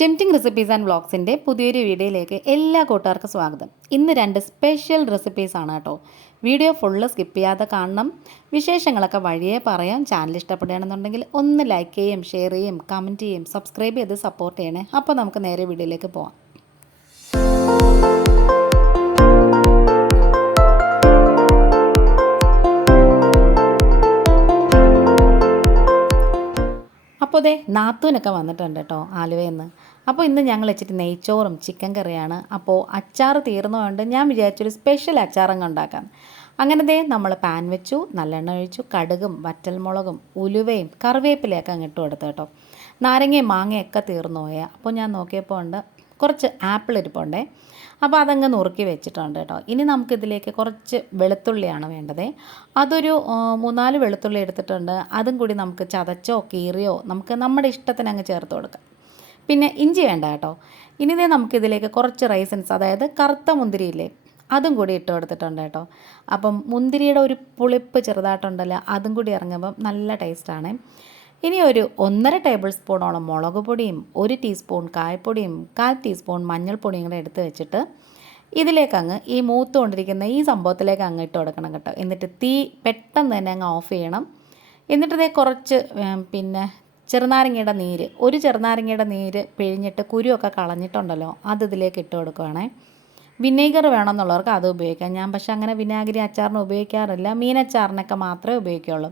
Tempting recipes and വ്ളോഗ്സിന്റെ പുതിയൊരു വീഡിയോയിലേക്ക് എല്ലാ കൂട്ടുകാർക്കും സ്വാഗതം. ഇന്ന് രണ്ട് സ്പെഷ്യൽ റെസിപ്പീസ് ആണ് കേട്ടോ. വീഡിയോ ഫുള്ള് സ്കിപ്പ് ചെയ്യാതെ കാണണം. വിശേഷങ്ങളൊക്കെ വഴിയേ പറയാം. ചാനൽ ഇഷ്ടപ്പെടുകയാണെന്നുണ്ടെങ്കിൽ ഒന്ന് ലൈക്ക് ചെയ്യും ഷെയർ ചെയ്യും കമന്റ് ചെയ്യും സബ്സ്ക്രൈബ് ചെയ്ത് സപ്പോർട്ട് ചെയ്യണേ. അപ്പോൾ നമുക്ക് നേരെ വീഡിയോയിലേക്ക് പോവാം. അപ്പോൾ ദേ നാത്തൂനൊക്കെ വന്നിട്ടുണ്ട് കേട്ടോ ആലുവയെന്ന്. അപ്പോൾ ഇന്ന് ഞങ്ങൾ വെച്ചിട്ട് നെയ്ച്ചോറും ചിക്കൻ കറിയാണ്. അപ്പോൾ അച്ചാർ തീർന്നതുകൊണ്ട് ഞാൻ വിചാരിച്ചൊരു സ്പെഷ്യൽ അച്ചാറങ്ങ് ഉണ്ടാക്കാം. അങ്ങനെ ദേ നമ്മൾ പാൻ വെച്ചു നല്ലെണ്ണ ഒഴിച്ചു കടുകും വറ്റൽമുളകും ഉലുവയും കറിവേപ്പിലയൊക്കെ അങ്ങ് ഇട്ട് കൊടുത്തു കേട്ടോ. നാരങ്ങയും മാങ്ങയൊക്കെ തീർന്നു പോയാൽ അപ്പോൾ ഞാൻ നോക്കിയപ്പോൾ ഉണ്ട് കുറച്ച് ആപ്പിൾ ഇരിപ്പുണ്ടേ. അപ്പോൾ അതങ്ങ് നുറുക്കി വെച്ചിട്ടുണ്ട് കേട്ടോ. ഇനി നമുക്കിതിലേക്ക് കുറച്ച് വെളുത്തുള്ളിയാണ് വേണ്ടത്. അതൊരു മൂന്നാൽ വെളുത്തുള്ളി എടുത്തിട്ടുണ്ട്. അതും കൂടി നമുക്ക് ചതച്ചോ കീറിയോ നമുക്ക് നമ്മുടെ ഇഷ്ടത്തിന് അങ്ങ് ചേർത്ത് കൊടുക്കാം. പിന്നെ ഇഞ്ചി വേണ്ട കേട്ടോ. ഇനി നമുക്കിതിലേക്ക് കുറച്ച് റൈസൻസ് അതായത് കറുത്ത മുന്തിരിയില്ലേ അതും കൂടി ഇട്ട് കൊടുത്തിട്ടുണ്ട് കേട്ടോ. അപ്പം മുന്തിരിയുടെ ഒരു പുളിപ്പ് ചെറുതായിട്ടുണ്ടല്ലോ അതും കൂടി ഇറങ്ങുമ്പം നല്ല ടേസ്റ്റാണ്. ഇനി ഒരു ഒന്നര ടേബിൾ സ്പൂണോളം മുളക് പൊടിയും ഒരു ടീസ്പൂൺ കായപ്പൊടിയും കാൽ ടീസ്പൂൺ മഞ്ഞൾപ്പൊടിയും കൂടെ എടുത്ത് വെച്ചിട്ട് ഇതിലേക്ക് അങ്ങ് ഈ മൂത്തുകൊണ്ടിരിക്കുന്ന ഈ സംഭവത്തിലേക്ക് അങ്ങ് ഇട്ട് കൊടുക്കണം കേട്ടോ. എന്നിട്ട് തീ പെട്ടെന്ന് തന്നെ അങ്ങ് ഓഫ് ചെയ്യണം. എന്നിട്ട് ഇതേ കുറച്ച് പിന്നെ ചെറുനാരങ്ങയുടെ നീര് ഒരു ചെറുനാരങ്ങയുടെ നീര് പിഴിഞ്ഞിട്ട് കുരുവൊക്കെ കളഞ്ഞിട്ടുണ്ടല്ലോ അത് ഇതിലേക്ക് ഇട്ട് കൊടുക്കുവാണേ. വിനേഗർ വേണമെന്നുള്ളവർക്ക് അത് ഉപയോഗിക്കാം. ഞാൻ പക്ഷേ അങ്ങനെ വിനാഗിരി അച്ചാറിന് ഉപയോഗിക്കാറില്ല. മീനച്ചാറിനൊക്കെ മാത്രമേ ഉപയോഗിക്കുള്ളൂ.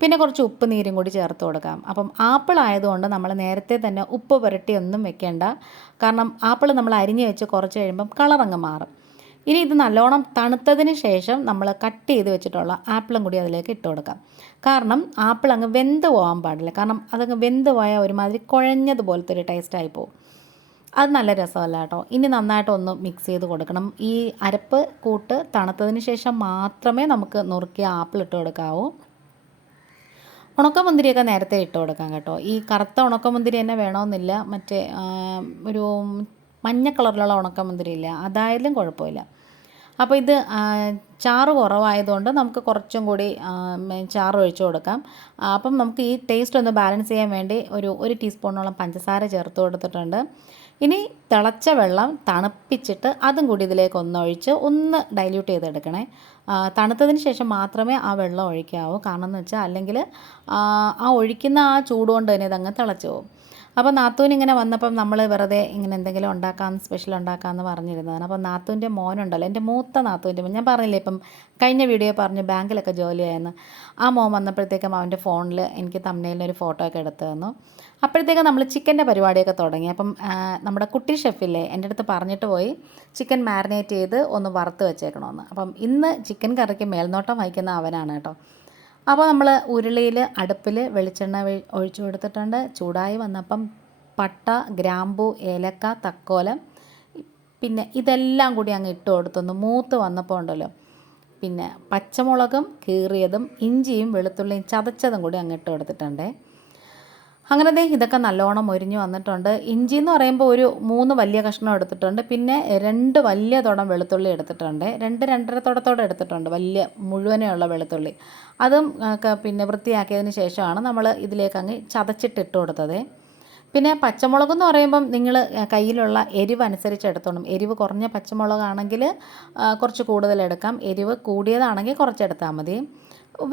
പിന്നെ കുറച്ച് ഉപ്പ് നീരും കൂടി ചേർത്ത് കൊടുക്കാം. അപ്പം ആപ്പിൾ ആയതുകൊണ്ട് നമ്മൾ നേരത്തെ തന്നെ ഉപ്പ് പുരട്ടി ഒന്നും വെക്കേണ്ട. കാരണം ആപ്പിൾ നമ്മൾ അരിഞ്ഞ് വെച്ച് കുറച്ച് കഴിയുമ്പം കളറങ്ങ് മാറും. ഇനി ഇത് നല്ലോണം തണുത്തതിന് ശേഷം നമ്മൾ കട്ട് ചെയ്ത് വെച്ചിട്ടുള്ള ആപ്പിളും കൂടി അതിലേക്ക് ഇട്ട് കൊടുക്കാം. കാരണം ആപ്പിൾ അങ്ങ് വെന്ത് പോകാൻ പാടില്ല. കാരണം അതങ്ങ് വെന്ത് പോയാൽ ഒരുമാതിരി കുഴഞ്ഞതുപോലത്തെ ഒരു ടേസ്റ്റായി പോകും അത് നല്ല രസമല്ല കേട്ടോ. ഇനി നന്നായിട്ടൊന്ന് മിക്സ് ചെയ്ത് കൊടുക്കണം. ഈ അരപ്പ് കൂട്ട് തണുത്തതിന് ശേഷം മാത്രമേ നമുക്ക് നുറുക്കിയ ആപ്പിൾ ഇട്ട് കൊടുക്കാവൂ. ഉണക്കമുന്തിരിയൊക്കെ നേരത്തെ ഇട്ട് കൊടുക്കാം കേട്ടോ. ഈ കറുത്ത ഉണക്കമുന്തിരി തന്നെ വേണമെന്നില്ല. മറ്റേ ഒരു മഞ്ഞ കളറിലുള്ള ഉണക്കമുന്തിരി ഇല്ല അതായാലും കുഴപ്പമില്ല. അപ്പോൾ ഇത് ചാറ് കുറവായതുകൊണ്ട് നമുക്ക് കുറച്ചും കൂടി ചാറ് ഒഴിച്ചു കൊടുക്കാം. അപ്പം നമുക്ക് ഈ ടേസ്റ്റ് ഒന്ന് ബാലൻസ് ചെയ്യാൻ വേണ്ടി ഒരു ഒരു ടീസ്പൂണോളം പഞ്ചസാര ചേർത്ത് കൊടുത്തിട്ടുണ്ട്. ഇനി തിളച്ച വെള്ളം തണുപ്പിച്ചിട്ട് അതും കൂടി ഇതിലേക്ക് ഒന്നൊഴിച്ച് ഒന്ന് ഡൈല്യൂട്ട് ചെയ്തെടുക്കണേ. തണുത്തതിന് ശേഷം മാത്രമേ ആ വെള്ളം ഒഴിക്കാവൂ. കാരണം എന്ന് വെച്ചാൽ അല്ലെങ്കിൽ ആ ഒഴിക്കുന്ന ആ ചൂടുകൊണ്ട് തന്നെ ഇതങ്ങ് തിളച്ച് പോകും. അപ്പോൾ നാത്തൂൻ ഇങ്ങനെ വന്നപ്പം നമ്മൾ വെറുതെ ഇങ്ങനെ എന്തെങ്കിലും ഉണ്ടാക്കാം സ്പെഷ്യൽ ഉണ്ടാക്കാമെന്ന് പറഞ്ഞിരുന്നതാണ്. അപ്പോൾ നാത്തൂന്റെ മോനുണ്ടല്ലോ എന്റെ മൂത്ത നാത്തൂന്റെ മോൻ. ഞാൻ പറഞ്ഞില്ലേ ഇപ്പം കഴിഞ്ഞ വീഡിയോ പറഞ്ഞു ബാങ്കിലൊക്കെ ജോലിയായെന്ന് ആ മോൻ വന്നപ്പോഴത്തേക്കും അവന്റെ ഫോണിൽ എനിക്ക് തമ്മനയിൽ ഒരു ഫോട്ടോ ഒക്കെ എടുത്തു തന്നു. അപ്പോഴത്തേക്കും നമ്മൾ ചിക്കന്റെ പരിപാടിയൊക്കെ തുടങ്ങി. അപ്പം നമ്മുടെ കുട്ടി ഷെഫില്ലേ എന്റെ അടുത്ത് പറഞ്ഞിട്ട് പോയി ചിക്കൻ മാരിനേറ്റ് ചെയ്ത് ഒന്ന് വറുത്ത് വെച്ചേക്കണമെന്ന് അപ്പം ഇന്ന് ചിക്കൻ കറിക്ക് മേൽനോട്ടം വഹിക്കുന്ന അവനാണ് കേട്ടോ. അപ്പോൾ നമ്മൾ ഉരുളിയിൽ അടുപ്പിൽ വെളിച്ചെണ്ണ ഒഴി- ഒഴിച്ചു കൊടുത്തിട്ടുണ്ട്. ചൂടായി വന്നപ്പം പട്ട ഗ്രാമ്പു ഏലക്ക തക്കോലം പിന്നെ ഇതെല്ലാം കൂടി അങ്ങ് ഇട്ട് കൊടുത്തൊന്ന് മൂത്ത് വന്നപ്പോൾ ഉണ്ടല്ലോ. പിന്നെ പച്ചമുളകും കീറിയതും ഇഞ്ചിയും വെളുത്തുള്ളിയും ചതച്ചതും കൂടി അങ്ങ് ഇട്ട് കൊടുത്തിട്ടുണ്ടേ. അങ്ങനെ ദേ ഇതൊക്കെ നല്ലോണം മൊരിഞ്ഞ് വന്നിട്ടുണ്ട്. ഇഞ്ചി എന്ന് പറയുമ്പോൾ ഒരു മൂന്ന് വലിയ കഷ്ണം എടുത്തിട്ടുണ്ട്. പിന്നെ രണ്ട് വലിയ തുടം വെളുത്തുള്ളി എടുത്തിട്ടുണ്ട്. രണ്ട് രണ്ടര തുടത്തോടെ എടുത്തിട്ടുണ്ട്. വലിയ മുഴുവനെയുള്ള വെളുത്തുള്ളി. അതും പിന്നെ വൃത്തിയാക്കിയതിന് ശേഷമാണ് നമ്മൾ ഇതിലേക്ക് അങ്ങ് ചതച്ചിട്ട് ഇട്ട് കൊടുത്തത്. പിന്നെ പച്ചമുളക് എന്ന് പറയുമ്പം നിങ്ങൾ കയ്യിലുള്ള എരിവ് അനുസരിച്ച് എടുത്തോണം. എരിവ് കുറഞ്ഞ പച്ചമുളകാണെങ്കിൽ കുറച്ച് കൂടുതൽ എടുക്കാം. എരിവ് കൂടിയതാണെങ്കിൽ കുറച്ചെടുത്താൽ മതി.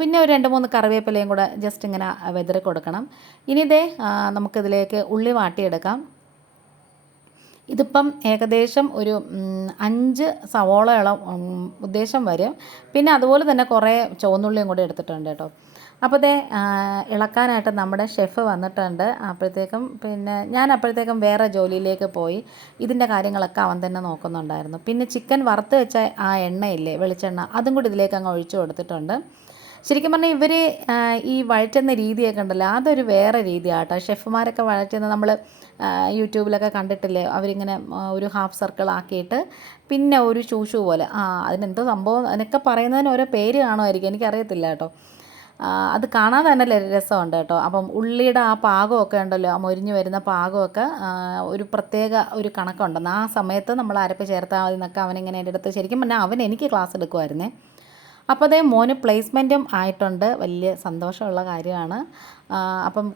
പിന്നെ ഒരു രണ്ട് മൂന്ന് കറിവേപ്പിലയും കൂടെ ജസ്റ്റ് ഇങ്ങനെ വെതറി കൊടുക്കണം. ഇനി ഇതേ നമുക്കിതിലേക്ക് ഉള്ളി വാട്ടിയെടുക്കാം. ഇതിപ്പം ഏകദേശം ഒരു അഞ്ച് സവോളയോളം ഉദ്ദേശം വരും. പിന്നെ അതുപോലെ തന്നെ കുറേ ചുവന്നുള്ളിയും കൂടെ എടുത്തിട്ടുണ്ട് കേട്ടോ. അപ്പോൾ ഇതേ ഇളക്കാനായിട്ട് നമ്മുടെ ഷെഫ് വന്നിട്ടുണ്ട്. അപ്പോഴത്തേക്കും പിന്നെ ഞാൻ അപ്പോഴത്തേക്കും വേറെ ജോലിയിലേക്ക് പോയി. ഇതിന്റെ കാര്യങ്ങളൊക്കെ അവൻ തന്നെ നോക്കുന്നുണ്ടായിരുന്നു. പിന്നെ ചിക്കൻ വറുത്ത് വെച്ച ആ എണ്ണയില്ലേ വെളിച്ചെണ്ണ അതും കൂടി ഇതിലേക്ക് അങ്ങ് ഒഴിച്ചു കൊടുത്തിട്ടുണ്ട്. ശരിക്കും പറഞ്ഞാൽ ഇവർ ഈ വഴറ്റുന്ന രീതിയൊക്കെ ഉണ്ടല്ലോ അതൊരു വേറെ രീതിയാട്ടോ. ഷെഫുമാരൊക്കെ വഴറ്റുന്ന നമ്മൾ യൂട്യൂബിലൊക്കെ കണ്ടിട്ടില്ലേ അവരിങ്ങനെ ഒരു ഹാഫ് സർക്കിൾ ആക്കിയിട്ട് പിന്നെ ഒരു ചൂഷു പോലെ. ആ അതിനെന്തോ സംഭവം എന്നൊക്കെ പറയുന്നതിന് ഓരോ പേര് കാണുമായിരിക്കും എനിക്കറിയത്തില്ല കേട്ടോ. അത് കാണാൻ തന്നെ രസമുണ്ട് കേട്ടോ. അപ്പം ഉള്ളിയുടെ ആ പാകമൊക്കെ ഉണ്ടല്ലോ ആ മൊരിഞ്ഞ് വരുന്ന പാകമൊക്കെ ഒരു പ്രത്യേക ഒരു കണക്കുണ്ടെന്ന് ആ സമയത്ത് നമ്മൾ അരപ്പ് ചേർത്താൽ മതി എന്നൊക്കെ അവനിങ്ങനെ എന്റെ അടുത്ത് ശരിക്കും പറഞ്ഞാൽ അവൻ എനിക്ക് ക്ലാസ് എടുക്കുമായിരുന്നേ അപ്പോൾ അതേ മോന് പ്ലേസ്മെന്റും ആയിട്ടുണ്ട്. വലിയ സന്തോഷമുള്ള കാര്യമാണ്. അപ്പം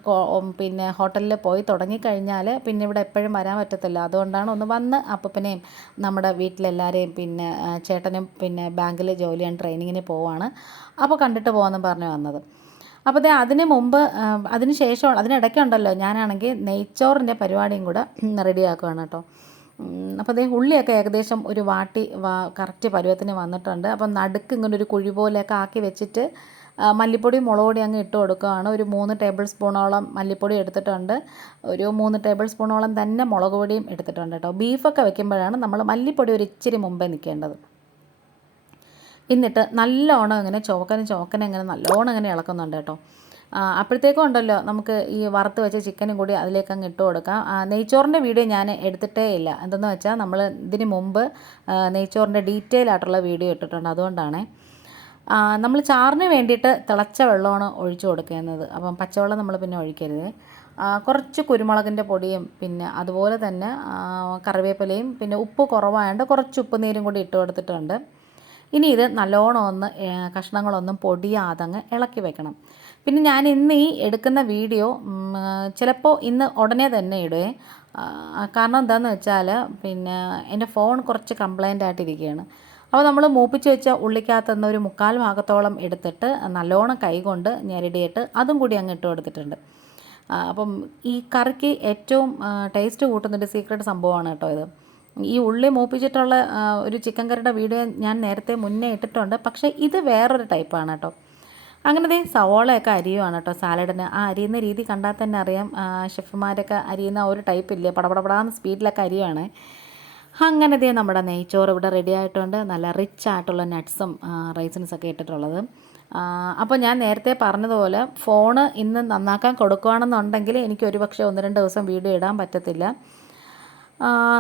പിന്നെ ഹോട്ടലിൽ പോയി തുടങ്ങിക്കഴിഞ്ഞാൽ പിന്നെ ഇവിടെ എപ്പോഴും വരാൻ പറ്റത്തില്ല. അതുകൊണ്ടാണ് ഒന്ന് വന്ന് അപ്പനെയും നമ്മുടെ വീട്ടിലെല്ലാവരെയും പിന്നെ ചേട്ടനും പിന്നെ ബാങ്കിൽ ജോലി ചെയ്യാൻ ട്രെയിനിങ്ങിന് പോവാണ്. അപ്പോൾ കണ്ടിട്ട് പോകാമെന്ന് പറഞ്ഞു വന്നത്. അപ്പോൾ ദേ അതിന് മുമ്പ് അതിന് ശേഷം അതിനിടയ്ക്കുണ്ടല്ലോ ഞാനാണെങ്കിൽ നെയ്ച്ചോറിന്റെ പരിപാടിയും കൂടെ റെഡിയാക്കുകയാണ് കേട്ടോ. അപ്പോൾ അതേ ഉള്ളിയൊക്കെ ഏകദേശം ഒരു വാട്ടി വാ കറക്റ്റ് പരുവത്തിന് വന്നിട്ടുണ്ട്. അപ്പം നടുക്ക് ഇങ്ങനെ ഒരു കുഴി പോലെയൊക്കെ ആക്കി വെച്ചിട്ട് മല്ലിപ്പൊടി മുളക് പൊടി അങ്ങ് ഇട്ട് കൊടുക്കുകയാണ്. ഒരു മൂന്ന് ടേബിൾ സ്പൂണോളം മല്ലിപ്പൊടി എടുത്തിട്ടുണ്ട്. ഒരു മൂന്ന് ടേബിൾ സ്പൂണോളം തന്നെ മുളക് പൊടിയും എടുത്തിട്ടുണ്ട് കേട്ടോ. ബീഫൊക്കെ വെക്കുമ്പോഴാണ് നമ്മൾ മല്ലിപ്പൊടി ഒരു ഇച്ചിരി മുമ്പേ നിൽക്കേണ്ടത്. എന്നിട്ട് നല്ലോണം ഇങ്ങനെ ചോക്കന് ചോക്കനെ ഇങ്ങനെ നല്ലോണം ഇങ്ങനെ ഇളക്കുന്നുണ്ട് കേട്ടോ. അപ്പോഴത്തേക്കും ഉണ്ടല്ലോ നമുക്ക് ഈ വറുത്ത് വെച്ച ചിക്കനും കൂടി അതിലേക്ക് അങ്ങ് ഇട്ട് കൊടുക്കാം. നെയ്ച്ചോറിന്റെ വീഡിയോ ഞാൻ എടുത്തിട്ടേ ഇല്ല. എന്തെന്ന് വെച്ചാൽ നമ്മൾ ഇതിന് മുമ്പ് നെയ്ച്ചോറിന്റെ ഡീറ്റെയിൽ ആയിട്ടുള്ള വീഡിയോ ഇട്ടിട്ടുണ്ട്. അതുകൊണ്ടാണ്. നമ്മൾ ചാറിന് വേണ്ടിയിട്ട് തിളച്ച വെള്ളമാണ് ഒഴിച്ചു കൊടുക്കുന്നത് അപ്പം പച്ചവെള്ളം നമ്മൾ പിന്നെ ഒഴിക്കരുത്. കുറച്ച് കുരുമുളകിന്റെ പൊടിയും പിന്നെ അതുപോലെ തന്നെ കറിവേപ്പിലയും പിന്നെ ഉപ്പ് കുറവായതുകൊണ്ട് കുറച്ച് ഉപ്പ് നീരും കൂടി ഇട്ട് കൊടുത്തിട്ടുണ്ട്. ഇനി ഇത് നല്ലോണം ഒന്ന് കഷ്ണങ്ങളൊന്നും പൊടിയാതങ്ങ് ഇളക്കി വെക്കണം. പിന്നെ ഞാൻ ഇന്ന് ഈ എടുക്കുന്ന വീഡിയോ ചിലപ്പോൾ ഇന്ന് ഉടനെ തന്നെ ഇടുവേ. കാരണം എന്താണെന്ന് വെച്ചാൽ പിന്നെ എന്റെ ഫോൺ കുറച്ച് കംപ്ലൈന്റ് ആയിട്ടിരിക്കുകയാണ്. അപ്പോൾ നമ്മൾ മൂപ്പിച്ച് വെച്ച ഉള്ളിക്കകത്ത് നിന്ന് ഒരു മുക്കാൽ ഭാഗത്തോളം എടുത്തിട്ട് നല്ലോണം കൈകൊണ്ട് ഞെരടിയിട്ട് അതും കൂടി അങ്ങ് ഇട്ട് കൊടുത്തിട്ടുണ്ട്. അപ്പം ഈ കറിക്ക് ഏറ്റവും ടേസ്റ്റ് കൂട്ടുന്നൊരു സീക്രട്ട് സംഭവമാണ് കേട്ടോ ഇത്. ഈ ഉള്ളി മൂപ്പിച്ചിട്ടുള്ള ഒരു ചിക്കൻ കറിയുടെ വീഡിയോ ഞാൻ നേരത്തെ മുന്നേ ഇട്ടിട്ടുണ്ട്. പക്ഷേ ഇത് വേറൊരു ടൈപ്പാണ് കേട്ടോ. അങ്ങനെ ദേ സവോളയൊക്കെ അരിയുവാണ് കേട്ടോ സാലഡിന്. ആ അരിയുന്ന രീതി കണ്ടാൽ തന്നെ അറിയാം. ഷെഫ്മാരൊക്കെ അരിയുന്ന ഒരു ഒരു ടൈപ്പില്ലേ പടപടപടാന്ന് സ്പീഡിലൊക്കെ അരിയുവാണ്. അങ്ങനെ ദേ നമ്മുടെ നെയ്ച്ചോറ് ഇവിടെ റെഡി ആയിട്ടുണ്ട്. നല്ല റിച്ച് ആയിട്ടുള്ള നട്ട്സും റൈസിൻസൊക്കെ ഇട്ടിട്ടുള്ളത്. അപ്പോൾ ഞാൻ നേരത്തെ പറഞ്ഞതുപോലെ ഫോണ് ഇന്ന് നന്നാക്കാൻ കൊടുക്കുകയാണെന്നുണ്ടെങ്കിൽ എനിക്ക് ഒരു പക്ഷേ ഒന്ന് രണ്ട് ദിവസം വീഡിയോ ഇടാൻ പറ്റത്തില്ല.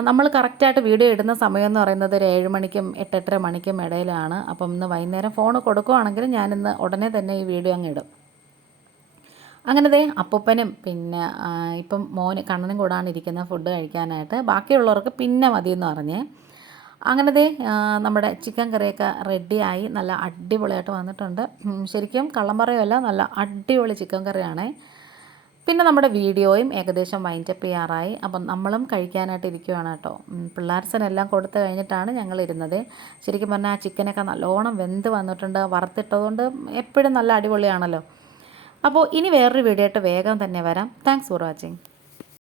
നമ്മൾ കറക്റ്റായിട്ട് വീഡിയോ ഇടുന്ന സമയം എന്ന് പറയുന്നത് ഒരു ഏഴ് മണിക്കും എട്ടെട്ടര മണിക്കും ഇടയിലാണ്. അപ്പം ഇന്ന് വൈകുന്നേരം ഫോൺ കൊടുക്കുകയാണെങ്കിൽ ഞാനിന്ന് ഉടനെ തന്നെ ഈ വീഡിയോ അങ്ങ് ഇടും. അങ്ങനത്തെ അപ്പൂപ്പനും പിന്നെ ഇപ്പം മോന് കണ്ണനും കൂടാണ് ഇരിക്കുന്ന ഫുഡ് കഴിക്കാനായിട്ട് ബാക്കിയുള്ളവർക്ക് പിന്നെ മതി എന്ന് പറഞ്ഞേ അങ്ങനത്തെ നമ്മുടെ ചിക്കൻ കറിയൊക്കെ റെഡിയായി നല്ല അടിപൊളിയായിട്ട് വന്നിട്ടുണ്ട്. ശരിക്കും കള്ളം പറയുമല്ല നല്ല അടിപൊളി ചിക്കൻ കറിയാണേ. പിന്നെ നമ്മുടെ വീഡിയോയും ഏകദേശം വൈൻഡപ്പ് ചെയ്യാറായി. അപ്പം നമ്മളും കഴിക്കാനായിട്ട് ഇരിക്കുവാണ് കേട്ടോ. പിള്ളേർസിനെല്ലാം കൊടുത്തു കഴിഞ്ഞിട്ടാണ് ഞങ്ങൾ ഇരുന്നത്. ശരിക്കും പറഞ്ഞാൽ ആ ചിക്കനൊക്കെ നല്ലോണം വെന്ത് വന്നിട്ടുണ്ട്. വറുത്തിട്ടതുകൊണ്ട് എപ്പോഴും നല്ല അടിപൊളിയാണല്ലോ. അപ്പോൾ ഇനി വേറൊരു വീഡിയോ ആയിട്ട് വേഗം തന്നെ വരാം. Thanks for watching